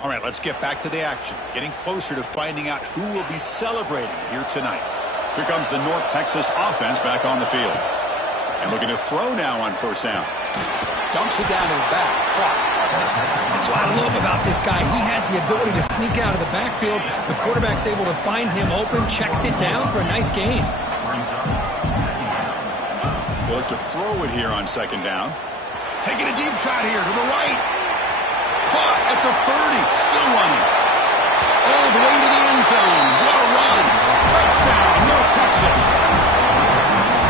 All right, let's get back to the action. Getting closer to finding out who will be celebrating here tonight. Here comes the North Texas offense back on the field. And looking to throw now on first down. Dumps it down to the back. Clock. That's what I love about this guy. He has the ability to sneak out of the backfield. The quarterback's able to find him open, checks it down for a nice gain. We'll look to throw it here on second down. Taking a deep shot here to the right. Caught at the 30, still running. All the way to the end zone. What a run. Touchdown, North Texas.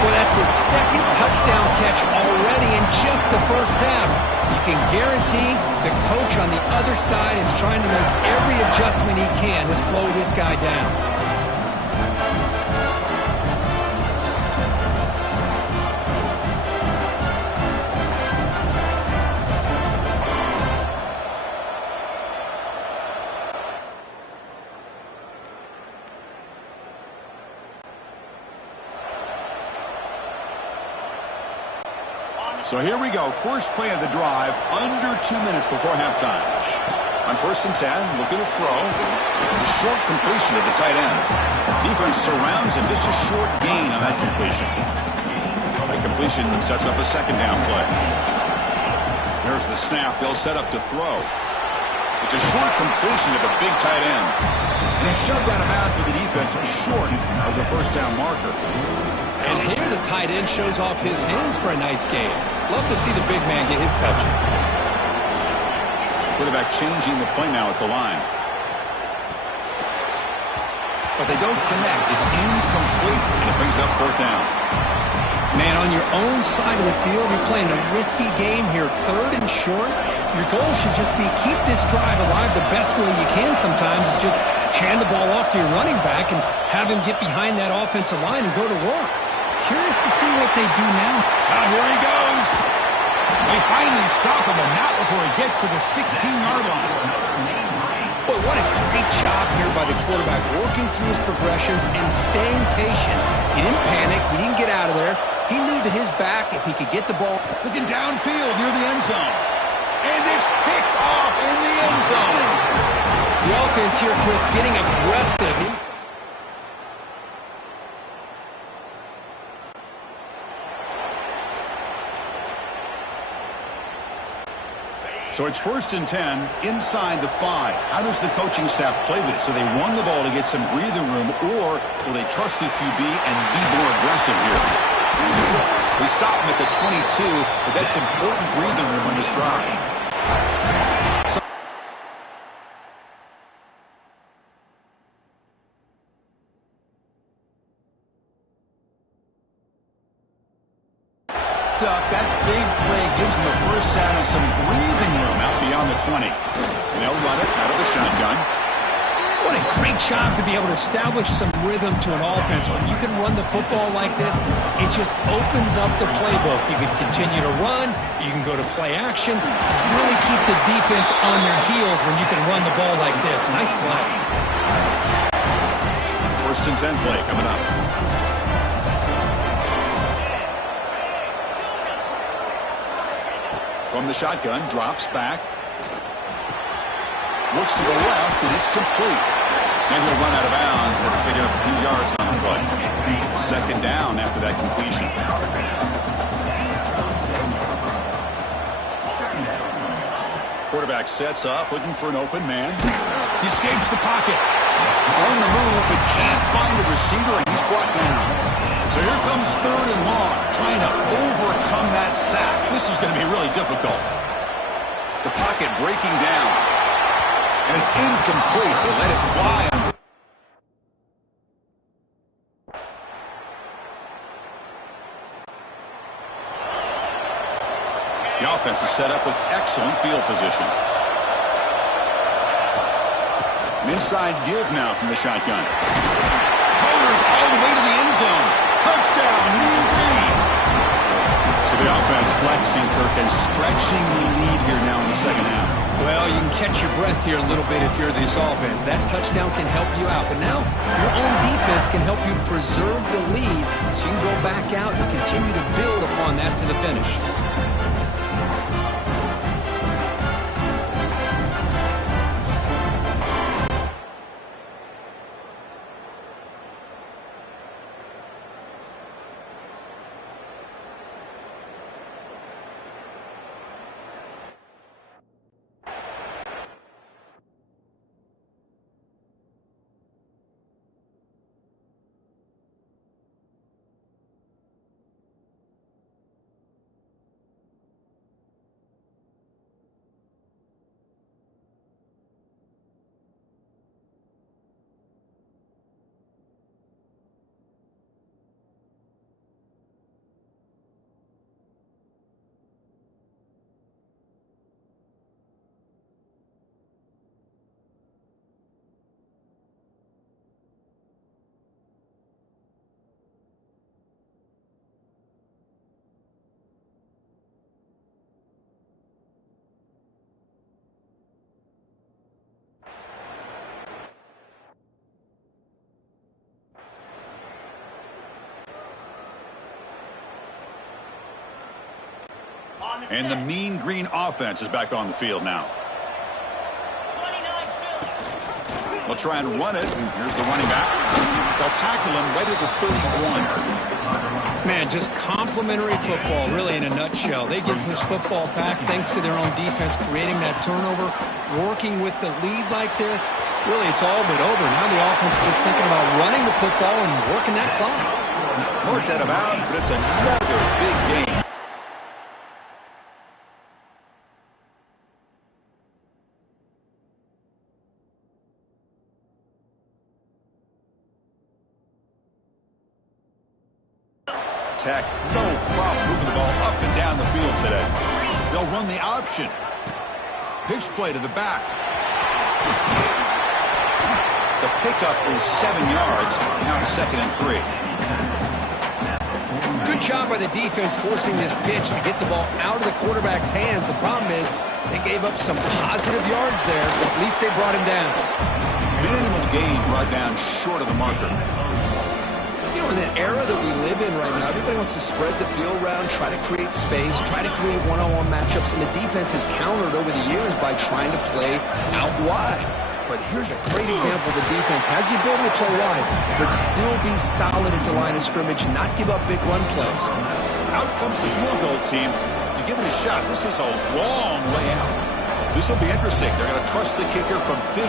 Well, that's his second touchdown catch already in just the first half. You can guarantee the coach on the other side is trying to make every adjustment he can to slow this guy down. So here we go. First play of the drive, under 2 minutes before halftime. On first and 10, looking to throw. A short completion to the tight end. Defense surrounds him. Just a short gain on that completion. That completion sets up a second down play. There's the snap. They'll set up to throw. It's a short completion to the big tight end. And he's shoved out of bounds with the defense short of the first down marker. And here the tight end shows off his hands for a nice game. Love to see the big man get his touches. Quarterback changing the play now at the line. But they don't connect. It's incomplete, and it brings up fourth down. Man, on your own side of the field, you're playing a risky game here. Third and short. Your goal should just be keep this drive alive the best way you can sometimes is just hand the ball off to your running back and have him get behind that offensive line and go to work. Curious to see what they do now. Here he goes. They finally stop him, and not before he gets to the 16-yard line. Boy, what a great job here by the quarterback, working through his progressions and staying patient. He didn't panic. He didn't get out of there. He knew to his back if he could get the ball. Looking downfield near the end zone. And it's picked off in the end zone. The offense here, Chris, getting aggressive. So it's first and 10 inside the 5. How does the coaching staff play this? So they won the ball to get some breathing room, or will they trust the QB and be more aggressive here? We stop him at the 22, but that's important breathing room on this drive. That big play gives them the first first down and some breathing room out beyond the 20. They'll run it out of the shotgun. What a great job to be able to establish some rhythm to an offense. When you can run the football like this, it just opens up the playbook. You can continue to run. You can go to play action. Really keep the defense on their heels when you can run the ball like this. Nice play. First and 10 play coming up. From the shotgun, drops back. Looks to the left, and it's complete. And he'll run out of bounds and pick up a few yards on the play. Second down after that completion. Quarterback sets up, looking for an open man. He escapes the pocket. On the move, but can't find a receiver, and he's brought down. So here comes third and long, trying to overcome that sack. This is going to be really difficult. The pocket breaking down. And it's incomplete. They let it fly. The offense is set up with excellent field position. An inside give now from the shotgun. Motors all the way to the end zone. Touchdown, Mean Green. So the offense flexing, Kirk, and stretching the lead here now in the second half. Well, you can catch your breath here a little bit if you're this offense. That touchdown can help you out. But now your own defense can help you preserve the lead so you can go back out and continue to build upon that to the finish. And the Mean Green offense is back on the field now. They'll try and run it, and here's the running back. They'll tackle him right at the 31. Man, just complimentary football, really, in a nutshell. They get this football back thanks to their own defense, creating that turnover, working with the lead like this. Really, it's all but over. Now the offense is just thinking about running the football and working that clock. Marked out of bounds, but it's another big game. Tech, no problem moving the ball up and down the field today. They'll run the option. Pitch play to the back. The pickup is 7 yards. Now it's 2nd and 3. Good job by the defense forcing this pitch to get the ball out of the quarterback's hands. The problem is they gave up some positive yards there, but at least they brought him down. Minimal gain brought down short of the marker. You know, in the era that we live in right now, everybody wants to spread the field around, try to create space, try to create one-on-one matchups, and the defense has countered over the years by trying to play out wide. But here's a great example. The defense has the ability to play wide, but still be solid at the line of scrimmage, not give up big run plays. Out comes the field goal team to give it a shot. This is a long way out. This will be interesting. They're going to trust the kicker from 57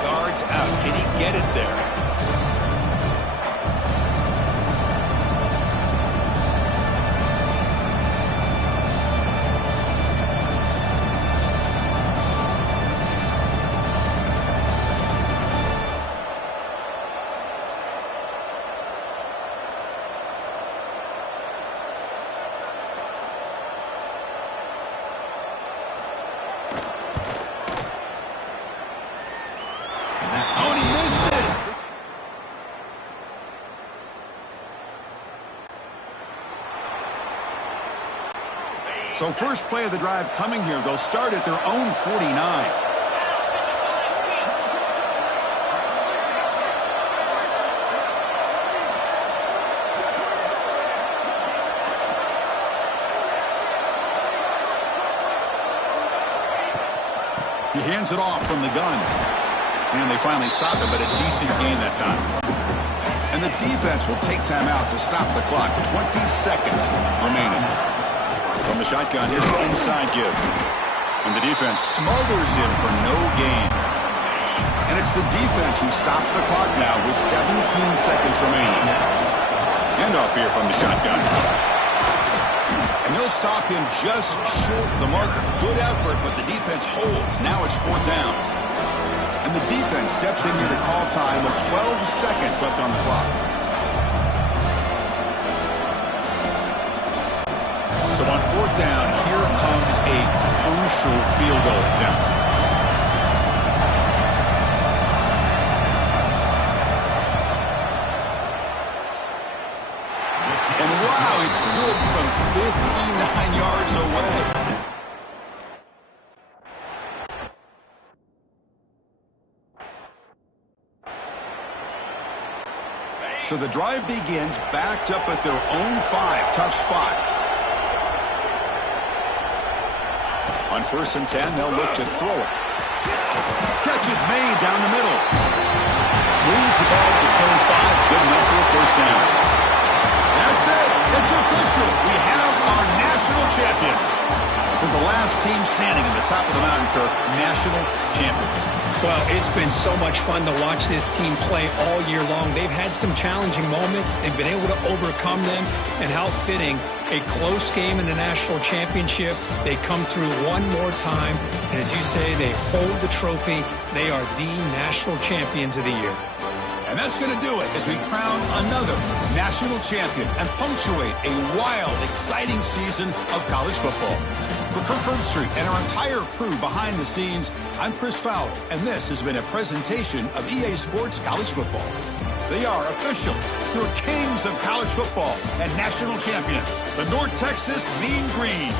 yards out. Can he get it there? So first play of the drive coming here. They'll start at their own 49. He hands it off from the gun. And they finally stop him, but a decent gain that time. And the defense will take time out to stop the clock. 20 seconds remaining. From the shotgun, here's an inside give. And the defense smothers him for no gain. And it's the defense who stops the clock now with 17 seconds remaining. Handoff here from the shotgun. And they'll stop him just short of the marker. Good effort, but the defense holds. Now it's 4th down. And the defense steps in here to call time with 12 seconds left on the clock. So on 4th down, here comes a crucial field goal attempt. And wow, it's good from 59 yards away. So the drive begins backed up at their own 5. Tough spot. On 1st and 10, they'll look to throw it. Catch is made down the middle. Moves the ball to 25. Good enough for a 1st down. That's it. It's official. We have our national champions. They're the last team standing at the top of the mountain, Kirk. National champions. Well, it's been so much fun to watch this team play all year long. They've had some challenging moments. They've been able to overcome them. And how fitting, a close game in the national championship. They come through one more time. And as you say, they hold the trophy. They are the national champions of the year. And that's going to do it as we crown another national champion and punctuate a wild, exciting season of college football. For Kirk Herbstreit and our entire crew behind the scenes, I'm Chris Fowler, and this has been a presentation of EA Sports College Football. They are official. They're kings of college football and national champions. The North Texas Mean Green.